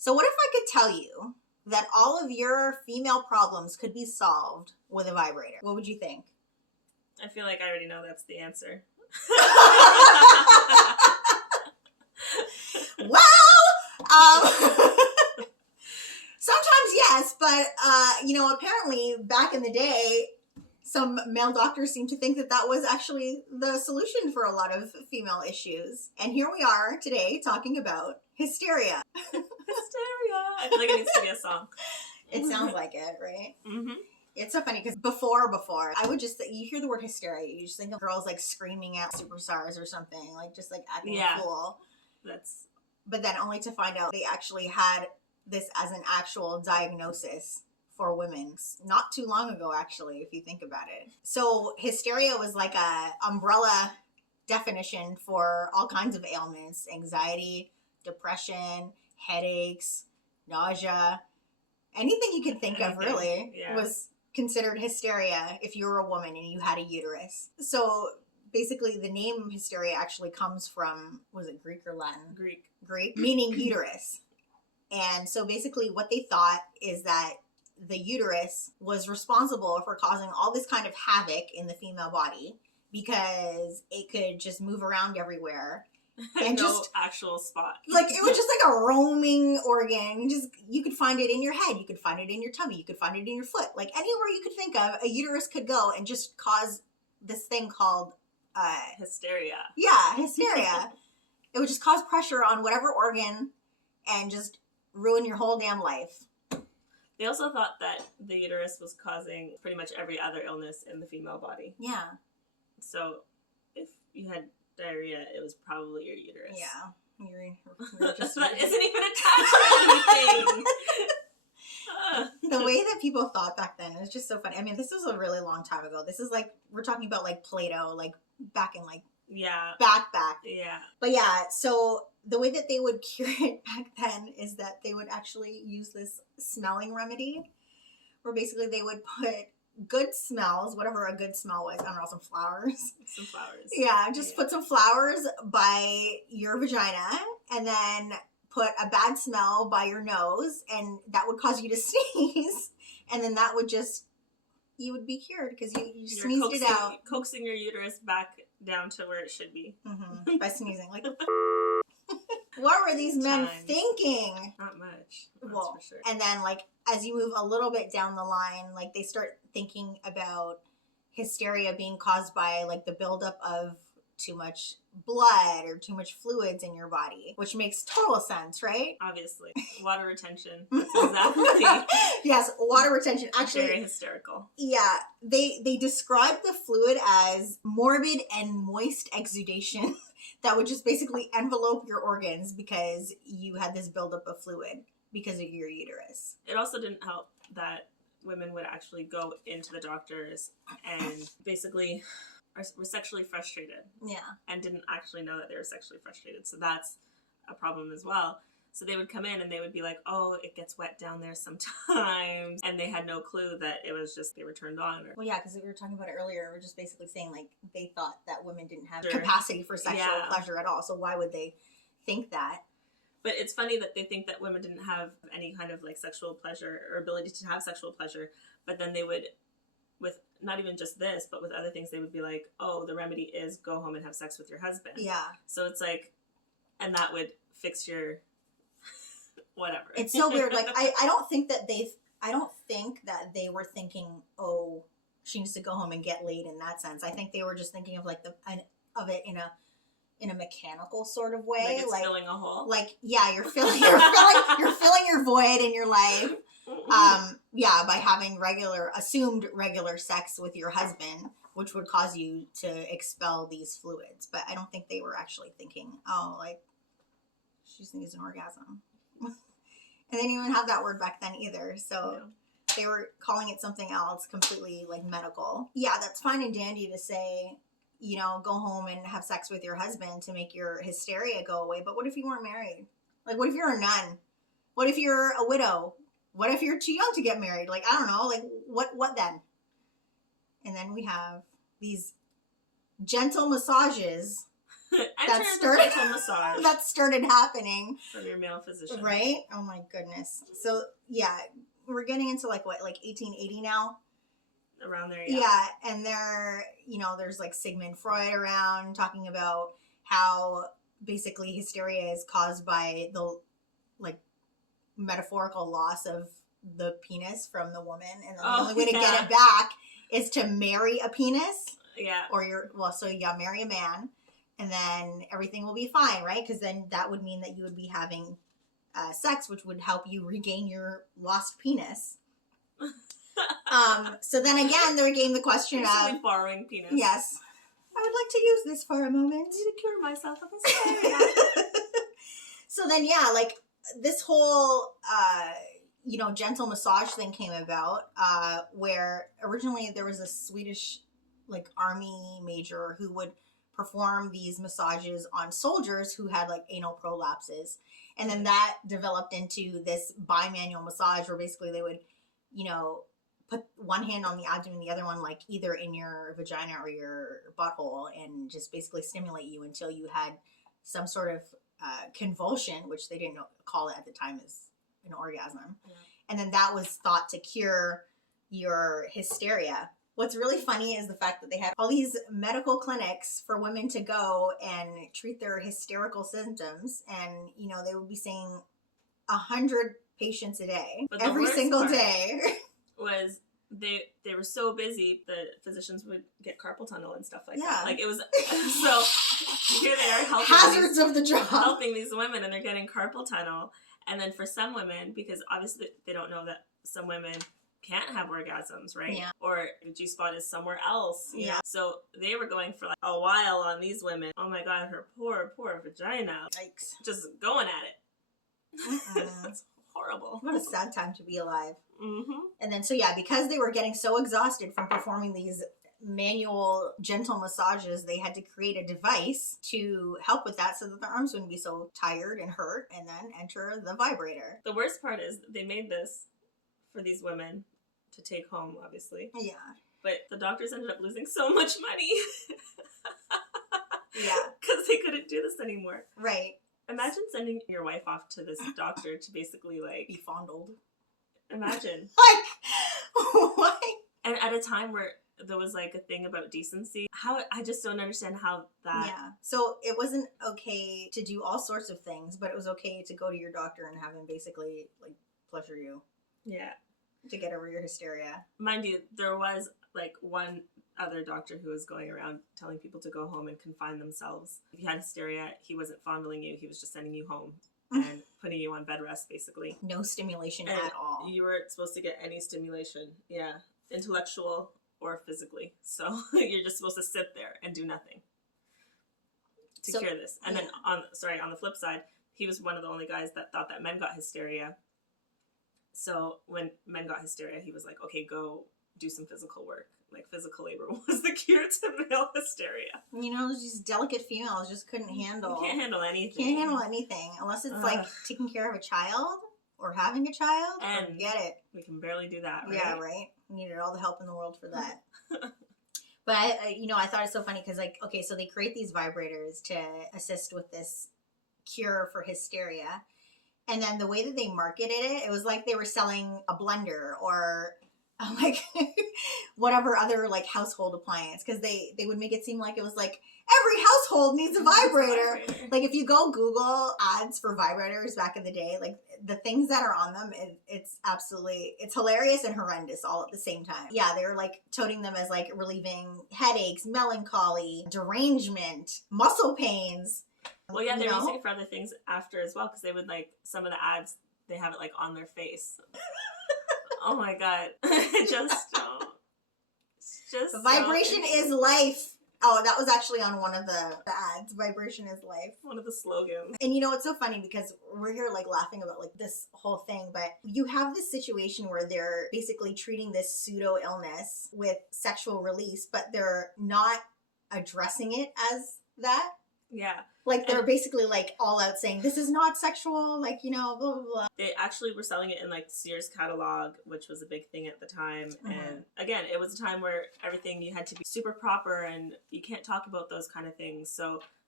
So what if I could tell you that all of your female problems could be solved with a vibrator? What would you think? I feel like I already know that's the answer. Sometimes yes, but apparently back in the day, some male doctors seem to think that that was actually the solution for a lot of female issues. And here we are today talking about hysteria. Hysteria. I feel like it needs to be a song. It sounds like it, right? Mm-hmm. It's so funny because before, I would just, you hear the word hysteria, you just think of girls like screaming at superstars or something, like just like acting a fool. But then only to find out they actually had this as an actual diagnosis for women not too long ago, actually, if you think about it. So hysteria was like a umbrella definition for all kinds of ailments: anxiety, depression, headaches, nausea, anything you could think of really was considered hysteria if you were a woman and you had a uterus. So basically the name hysteria actually comes from, was it Greek or Latin? Greek, meaning uterus. And so basically what they thought is that the uterus was responsible for causing all this kind of havoc in the female body because it could just move around everywhere. And no just actual spot. Like it was just like a roaming organ. You could find it in your head, you could find it in your tummy, you could find it in your foot. Like anywhere you could think of, a uterus could go and just cause this thing called hysteria. Yeah, hysteria. It would just cause pressure on whatever organ and just ruin your whole damn life. They also thought that the uterus was causing pretty much every other illness in the female body. Yeah. So if you had diarrhea, it was probably your uterus. Yeah. You're just that isn't even attached to anything. The way that people thought back then is just so funny. I mean, this is a really long time ago. This is like, we're talking about like Plato, like back in like back. Yeah. But yeah, so the way that they would cure it back then is that they would actually use this smelling remedy where basically they would put good smells, whatever a good smell was. I don't know, some flowers. Yeah, just put some flowers by your vagina and then put a bad smell by your nose, and that would cause you to sneeze. And then that would just, you would be cured because you sneezed it out. Coaxing your uterus back down to where it should be. Mm-hmm. By sneezing. Like, what were these men thinking? Not much. That's for sure. And then, like, as you move a little bit down the line, like, they start thinking about hysteria being caused by, like, the buildup of too much blood or too much fluids in your body, which makes total sense, right? Obviously. Water retention. That's exactly. Yes, water retention. Actually, very hysterical. Yeah, they describe the fluid as morbid and moist exudation that would just basically envelope your organs because you had this buildup of fluid because of your uterus. It also didn't help that women would actually go into the doctors and basically were sexually frustrated. Yeah. And didn't actually know that they were sexually frustrated. So that's a problem as well. So they would come in and they would be like, oh, it gets wet down there sometimes. And they had no clue that it was just they were turned on. Well, yeah, because we were talking about it earlier. We were just basically saying, like, they thought that women didn't have capacity for sexual pleasure at all. So why would they think that? But it's funny that they think that women didn't have any kind of, like, sexual pleasure or ability to have sexual pleasure. But then they would, with not even just this, but with other things, they would be like, oh, the remedy is go home and have sex with your husband. Yeah. So it's like, and that would fix your whatever. It's so weird. Like, I don't think that they were thinking, oh, she needs to go home and get laid in that sense. I think they were just thinking of like of it in a mechanical sort of way. Like it's filling a hole. Like, yeah, you're filling your void in your life. By having assumed regular sex with your husband, which would cause you to expel these fluids. But I don't think they were actually thinking, oh, like, she just needs an orgasm. And they didn't even have that word back then either. So they were calling it something else, completely like medical. Yeah, that's fine and dandy to say, you know, go home and have sex with your husband to make your hysteria go away. But what if you weren't married? Like, what if you're a nun? What if you're a widow? What if you're too young to get married? Like, I don't know. Like, what then? And then we have these gentle massages gentle massage. That started happening from your male physician, right? Oh my goodness. So yeah, we're getting into like 1880 now, around there. Yeah, and there's like Sigmund Freud around talking about how basically hysteria is caused by the like metaphorical loss of the penis from the woman, and then the only way to get it back is to marry a penis. Yeah. Or marry a man, and then everything will be fine, right? Because then that would mean that you would be having sex, which would help you regain your lost penis. So then again, there came the question of borrowing penis. Yes. I would like to use this for a moment. I need to cure myself of hysteria. So then, yeah, like this whole, gentle massage thing came about, where originally there was a Swedish, like, army major who would perform these massages on soldiers who had, like, anal prolapses. And then that developed into this bimanual massage where basically they would, put one hand on the abdomen, the other one, like, either in your vagina or your butthole, and just basically stimulate you until you had some sort of convulsion, which they didn't call it at the time as an orgasm. Yeah. And then that was thought to cure your hysteria. What's really funny is the fact that they had all these medical clinics for women to go and treat their hysterical symptoms. And, they would be seeing 100 patients a day, every single day. Was they were so busy, the physicians would get carpal tunnel and stuff like that. Like, it was, so here they are helping hazards of the job, helping these women, and they're getting carpal tunnel. And then for some women, because obviously they don't know that some women can't have orgasms, right? Yeah. Or the G-spot is somewhere else. Yeah. So they were going for like a while on these women. Oh my God, her poor vagina. Yikes. Just going at it. It's horrible. What a sad time to be alive. Mm-hmm. And then, because they were getting so exhausted from performing these manual gentle massages, they had to create a device to help with that so that their arms wouldn't be so tired and hurt, and then enter the vibrator. The worst part is they made this for these women to take home, obviously. Yeah. But the doctors ended up losing so much money. Yeah. Because they couldn't do this anymore. Right. Imagine sending your wife off to this doctor to basically, like... be fondled. Imagine. Like, what? And at a time where there was, like, a thing about decency. I just don't understand how that... Yeah. So it wasn't okay to do all sorts of things, but it was okay to go to your doctor and have him basically, like, pleasure you. Yeah. To get over your hysteria. Mind you, there was, like, one other doctor who was going around telling people to go home and confine themselves. If you had hysteria, he wasn't fondling you, he was just sending you home and putting you on bed rest, basically. No stimulation and at all. You weren't supposed to get any stimulation. Yeah. Intellectual or physically. So you're just supposed to sit there and do nothing to cure this. And then on the flip side, he was one of the only guys that thought that men got hysteria. So when men got hysteria, he was like, okay, go do some physical work. Like, physical labor was the cure to male hysteria. These delicate females just couldn't handle... You can't handle anything. Can't handle anything. Unless it's like taking care of a child or having a child. And forget it. We can barely do that, right? Yeah, right? We needed all the help in the world for that. But, I thought it's so funny because, like, okay, so they create these vibrators to assist with this cure for hysteria. And then the way that they marketed it, it was like they were selling a blender or like whatever other like household appliance, because they would make it seem like it was like every household needs a vibrator. Like if you go Google ads for vibrators back in the day, like the things that are on them, it's hilarious and horrendous all at the same time. Yeah, they were like toting them as like relieving headaches, melancholy, derangement, muscle pains. Well, yeah, they're using it for other things after as well, because they would like some of the ads, they have it like on their face. Oh my God. Vibration is life. Oh, that was actually on one of the ads. Vibration is life. One of the slogans. And it's so funny because we're here like laughing about like this whole thing, but you have this situation where they're basically treating this pseudo illness with sexual release, but they're not addressing it as that. Yeah. Like they're basically like all out saying this is not sexual, like, blah, blah, blah. They actually were selling it in like Sears catalog, which was a big thing at the time. Mm-hmm. And again, it was a time where everything, you had to be super proper and you can't talk about those kind of things. So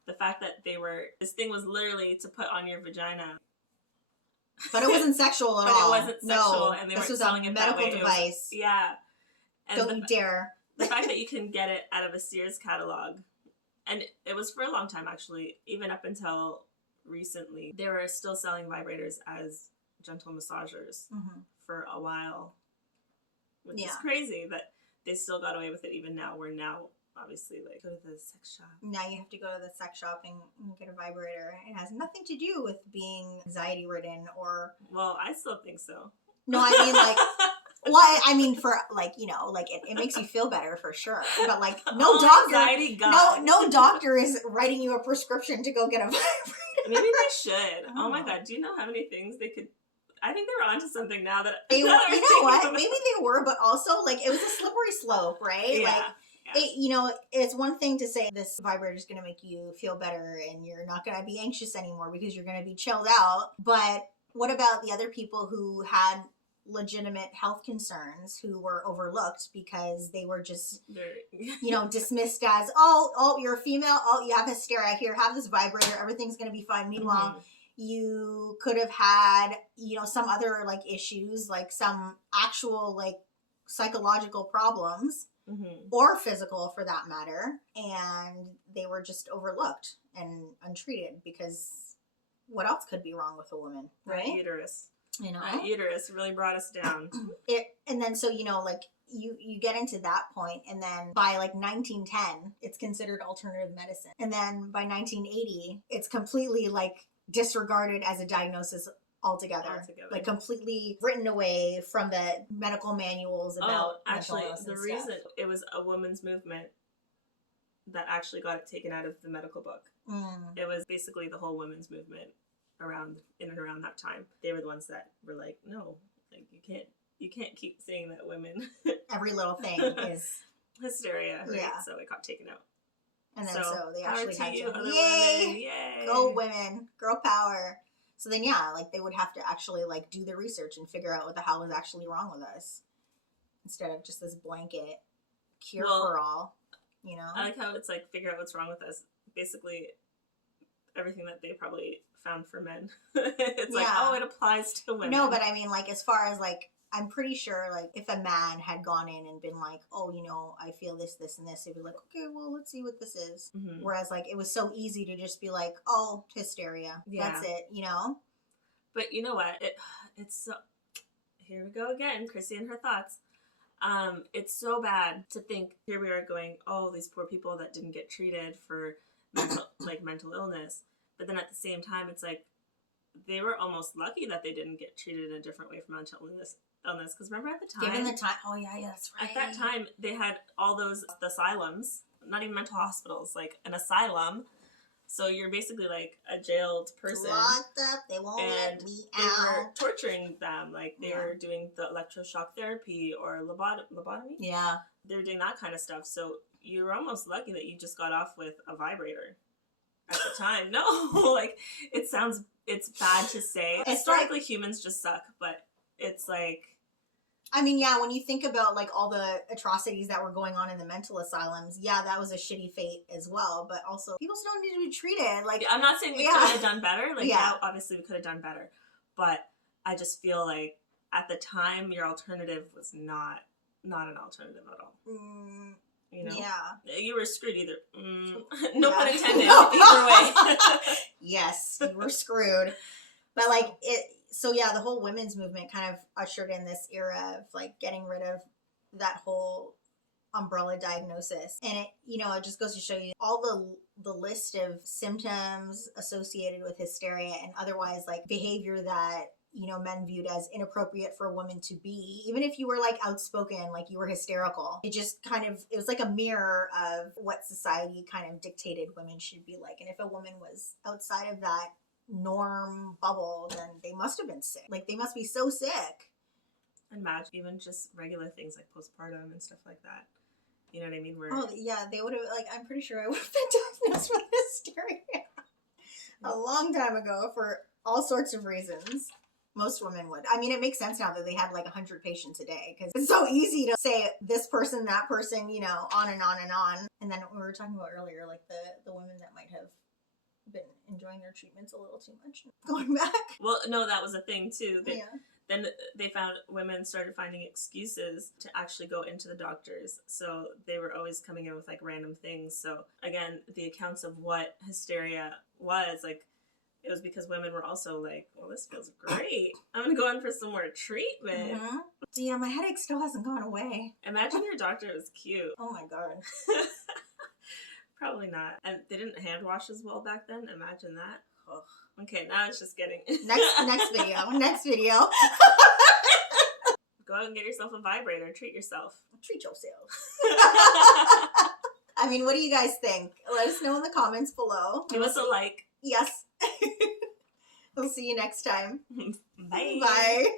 the fact that this thing was literally to put on your vagina. But it wasn't sexual at all. But it wasn't sexual, no, and they this weren't was selling a it that way. medical device. Yeah. And don't you dare. The fact that you can get it out of a Sears catalog, and it was for a long time, actually, even up until recently, they were still selling vibrators as gentle massagers for a while, which is crazy that they still got away with it even now. We're now obviously like, go to the sex shop. Now you have to go to the sex shop and get a vibrator. It has nothing to do with being anxiety ridden or... Well, I still think so. No, I mean like... Well, I mean, for like, you know, like it makes you feel better for sure. But like, no doctor is writing you a prescription to go get a vibrator. Maybe they should. Oh my God, do you know how many things they could? I think they were onto something now that you know what? Maybe they were, but also like it was a slippery slope, right? Yeah. Like. It, you know, it's one thing to say this vibrator is going to make you feel better and you're not going to be anxious anymore because you're going to be chilled out. But what about the other people who had legitimate health concerns who were overlooked because they were just, you know, dismissed as, oh, you're a female. Oh, you have hysteria. Here, have this vibrator. Everything's going to be fine. Meanwhile, you could have had, you know, some other like issues, like some actual like psychological problems. Or physical for that matter, and they were just overlooked and untreated because what else could be wrong with a woman, right? That uterus, you know, that uterus really brought us down. And then so you know, like you get into that point, and then by like 1910, it's considered alternative medicine, and then by 1980, it's completely like disregarded as a diagnosis. Altogether, like completely written away from the medical manuals about actually the reason it was a women's movement that actually got it taken out of the medical book. It was basically the whole women's movement in and around that time. They were the ones that were like, no, like you can't keep saying that women every little thing is hysteria, right? Yeah, so it got taken out. And then so they actually had to yay, go women, girl power. So then, yeah, like they would have to actually like do the research and figure out what the hell is actually wrong with us instead of just this blanket cure for all, you know? I like how it's like figure out what's wrong with us. Basically, everything that they probably found for men. It's like, oh, it applies to women. No, but I mean, like as far as like, I'm pretty sure like if a man had gone in and been like, oh, you know, I feel this, this, and this, he'd be like, okay, well, let's see what this is. Whereas like it was so easy to just be like, oh, hysteria. Yeah. That's it, you know? But you know what? It's so... Here we go again, Chrissy and her thoughts. It's so bad to think, here we are going, oh, these poor people that didn't get treated for mental illness. But then at the same time, it's like, they were almost lucky that they didn't get treated in a different way for mental illness, because remember at the time, given the time, oh yeah, that's right. At that time, they had all those asylums, not even mental hospitals, like an asylum. So you're basically like a jailed person, locked up. They won't let me out. They were torturing them, like they were doing the electroshock therapy or lobotomy. Yeah, they were doing that kind of stuff. So you were almost lucky that you just got off with a vibrator at the time. No, like it's bad to say. Historically, like, humans just suck, but it's like, I mean, yeah, when you think about like all the atrocities that were going on in the mental asylums, yeah, that was a shitty fate as well. But also, people still need to be treated. Like, I'm not saying we could have done better. Like, yeah, obviously we could have done better. But I just feel like at the time, your alternative was not an alternative at all. You know? Yeah. You were screwed either. No pun intended. Either way. Yes, you were screwed. But like it. So yeah, the whole women's movement kind of ushered in this era of like getting rid of that whole umbrella diagnosis. And it, you know, it just goes to show you all the list of symptoms associated with hysteria and otherwise like behavior that, you know, men viewed as inappropriate for a woman to be. Even if you were like outspoken, like you were hysterical, it just kind of, it was like a mirror of what society kind of dictated women should be like. And if a woman was outside of that norm bubble, then they must have been sick. Like they must be so sick. Imagine even just regular things like postpartum and stuff like that. You know what I mean? Oh yeah, they would have, like, I'm pretty sure I would have been diagnosed with hysteria a long time ago for all sorts of reasons. Most women would. I mean, it makes sense now that they had like 100 patients a day because it's so easy to say this person, that person, you know, on and on and on. And then we were talking about earlier, like the women that might have been enjoying their treatments a little too much. Going back. Well, no, that was a thing too. Yeah. Then they found women started finding excuses to actually go into the doctors. So they were always coming in with like random things. So again, the accounts of what hysteria was, like, it was because women were also like, well, this feels great. I'm going to go in for some more treatment. Mm-hmm. Yeah, my headache still hasn't gone away. Imagine your doctor was cute. Oh my God. Probably not. And they didn't hand wash as well back then. Imagine that. Ugh. Okay, now it's just getting... Next video. Go out and get yourself a vibrator. Treat yourself. Treat yourself. I mean, what do you guys think? Let us know in the comments below. Give us a like. Yes. We'll see you next time. Bye. Bye.